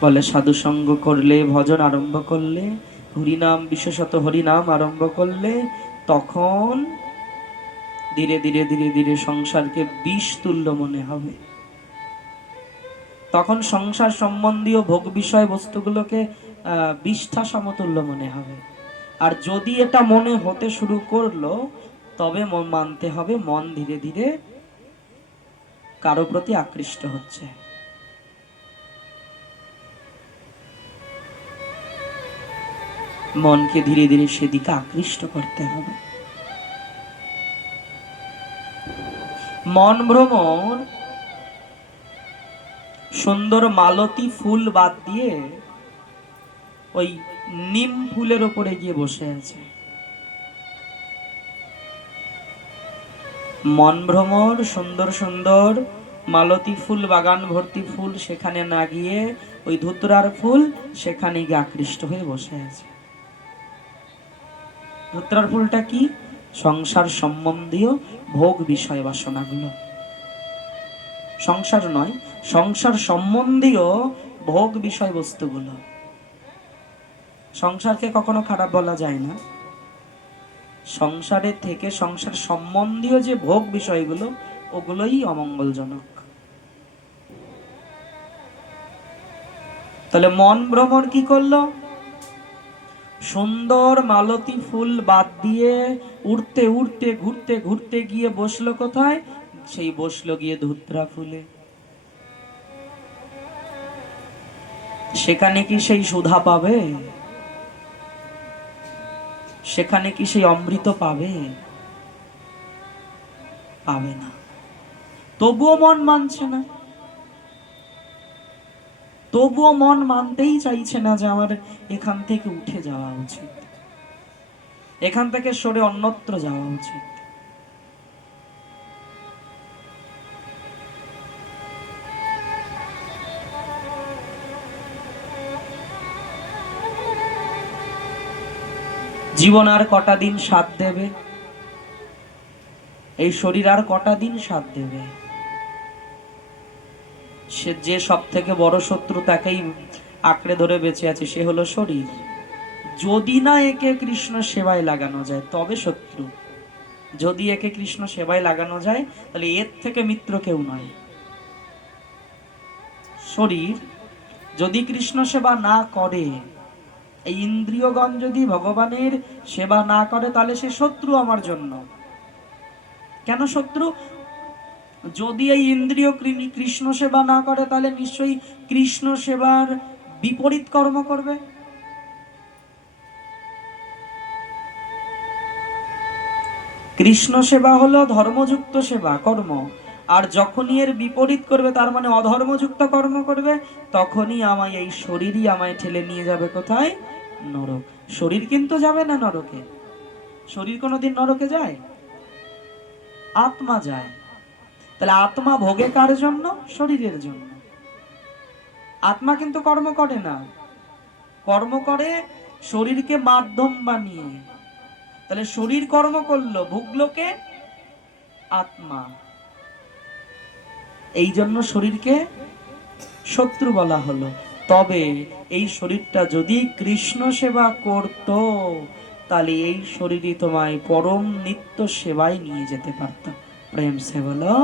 বলে, সাধু সঙ্গ করলে, ভজন আরম্ভ করলে, হরিনাম, বিশেষত হরিনাম আরম্ভ করলে, তখন ধীরে ধীরে ধীরে ধীরে সংসারকে বিষ তুল্য মনে হবে। তখন সংসার সম্বন্ধীয় ভোগ বিষয় বস্তুগুলোকে বিষ্ঠা সমতুল্য মনে হবে। আর যদি এটা মনে হতে শুরু করল, তবে মন মানতে হবে, মন ধীরে ধীরে কারও প্রতি আকৃষ্ট হচ্ছে। মনকে ধীরে ধীরে সেদিকে আকৃষ্ট করতে হবে। মন ভ্রমণ, সুন্দর মালতী ফুল বাদ দিয়ে ওই নিম ফুলের ওপরে গিয়ে বসে আছে। মন ভ্রমর সুন্দর সুন্দর মালতী ফুল, বাগান ভর্তি ফুল সেখানে না গিয়ে ওই ধুতরার ফুল সেখানে গিয়ে আকৃষ্ট হয়ে বসে আছে। ধুতরার ফুলটা কি? সংসার সম্বন্ধীয় ভোগ বিষয় বাসনাগুলো। সংসার নয়, সংসার সম্বন্ধীয় ভোগ বিষয় বস্তুগুলো। সংসারকে কখনো খারাপ বলা যায় না। সংসারের থেকে সংসার সম্বন্ধীয় যে ভোগ বিষয়গুলো, ওগুলোই অমঙ্গলজনক। তাহলে মন ভ্রমণ কি করল? সুন্দর মালতী ফুল বাদ দিয়ে উড়তে উড়তে, ঘুরতে ঘুরতে গিয়ে বসল কোথায়? সেই বসল গিয়ে ধুত্রা ফুলে। সেখানে কি সেই সুধা পাবে? সেখানে কি সেই অমৃত পাবে? পাবে না। তবুও মন মানছে না। তবুও মন মানতেই চাইছে না যে আমার এখান থেকে উঠে যাওয়া উচিত। এখান থেকে সরে অন্যত্র যাওয়া উচিত। জীবন আর কটা দিন সাথ দেবে? এই শরীর আর কটা দিন সাথ দেবে? সে যে সব থেকে বড় শত্রু তাকেই আঁকড়ে ধরে বেঁচে আছে, সে হলো শরীর। যদি না একে কৃষ্ণ সেবায় লাগানো যায়, তবে শত্রু। যদি একে কৃষ্ণ সেবায় লাগানো যায়, তাহলে এর থেকে মিত্র কেউ নয়। শরীর যদি কৃষ্ণ সেবা না করে, এই ইন্দ্রিয়গণ যদি ভগবানের সেবা না করে, তাহলে সে শত্রু আমার জন্য। কেন শত্রু? যদি এই ইন্দ্রিয় কৃষ্ণ সেবা না করে, তাহলে নিশ্চয়ই কৃষ্ণ সেবার বিপরীত কর্ম করবে? কৃষ্ণ সেবা হলো ধর্মযুক্ত সেবা, কর্ম। আর যখনই এর বিপরীত করবে, তার মানে অধর্মযুক্ত কর্ম করবে, তখনই আমায় এই শরীরই আমায় ঠেলে নিয়ে যাবে কোথায়? নরক। শরীর কিন্তু যাবে না নরকে। শরীর কোনোদিন নরকে যায়? আত্মা যায়। তাহলে আত্মা ভোগে কার জন্য? শরীরের জন্য। আত্মা কিন্তু কর্ম করে না। কর্ম করে শরীরকে মাধ্যম বানিয়ে। তাহলে শরীর কর্ম করল ভুগলোকে আত্মা। এই জন্য শরীরকে শত্রু বলা হলো। তবে এই শরীরটা যদি কৃষ্ণ সেবা করত, তাহলে এই শরীরই তোমায় পরম নিত্য সেবায় নিয়ে যেতে পারত প্রেম সে বলো